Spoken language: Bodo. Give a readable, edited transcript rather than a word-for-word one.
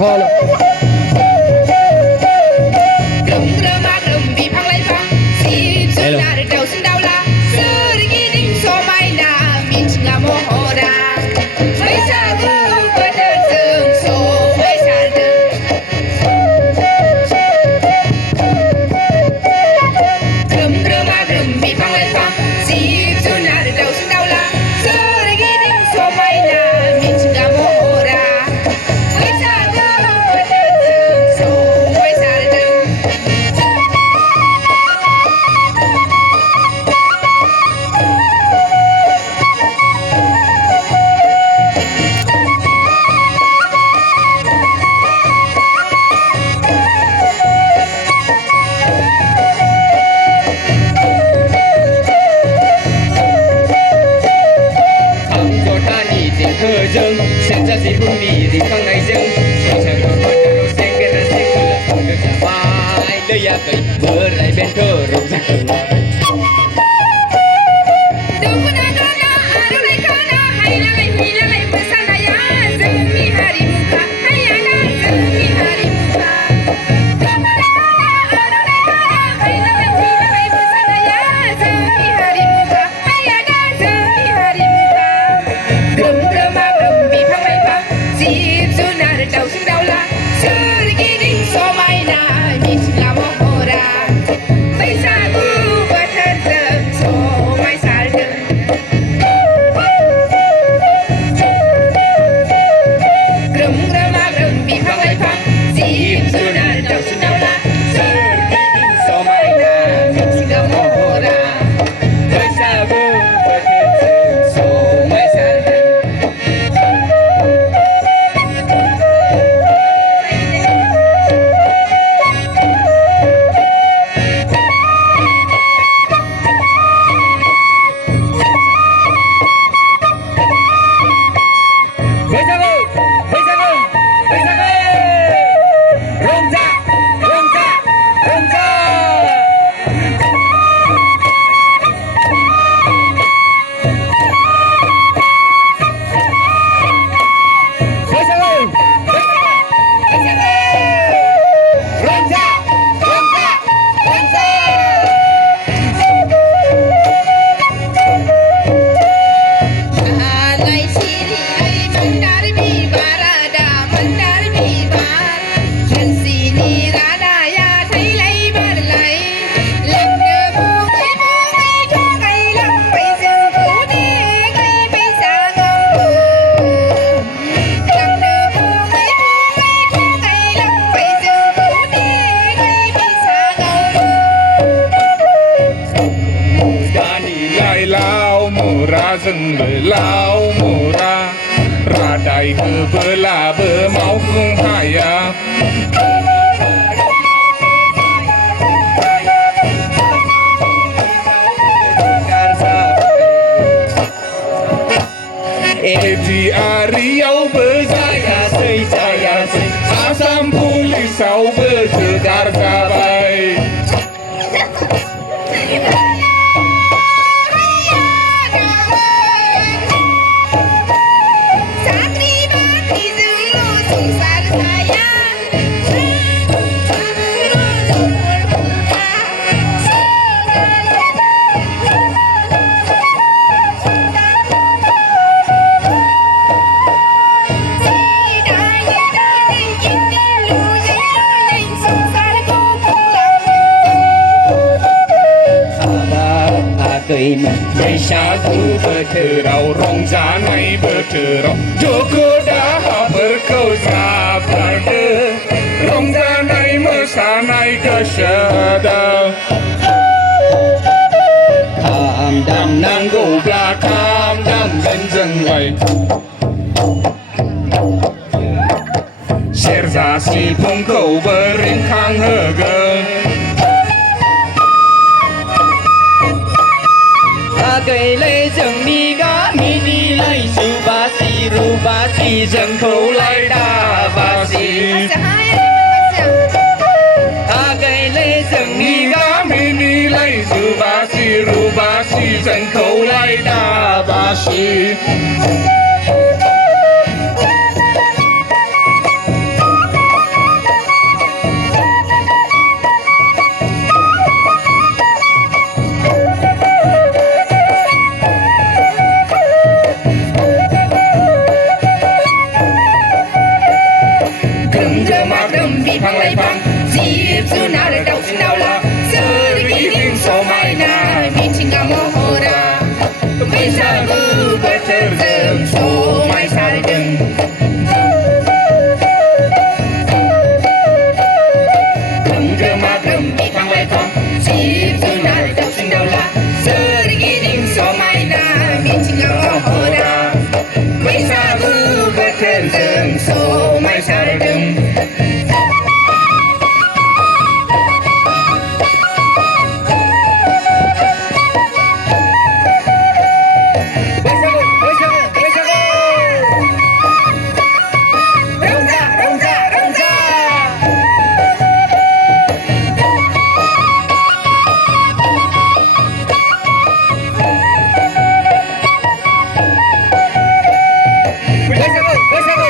พอแล้ว现在是不你的刚来生，想想我的肉身跟着谁去了，我就想买了呀个，我来变成肉身了。Dừng bởi lao mù ra ra đầy hờ bơ là bơ máu không phải à Eti ariau bơ jaya sei asam puli sau bơ segar gabai cười mà ngày xa thu bơ thơ đầu rong giá này bơ thơ đầu Joko đã hạ bơ câu ra phải đơ rong giá này mơ xa này cơ sở đơ Tham đam năng gù bla tham đam dân dân vậy Ser ra si phong cầu bơ riêng khang hơ gơ Cây lê rừng mi gá mi đi lấy sư ba si ru ba si rừng khâu lấy đa ba si Cây lê rừng mi gá mi đi lấy sư ba si ru ba si rừng khâu lấy đa ba si Bwisagu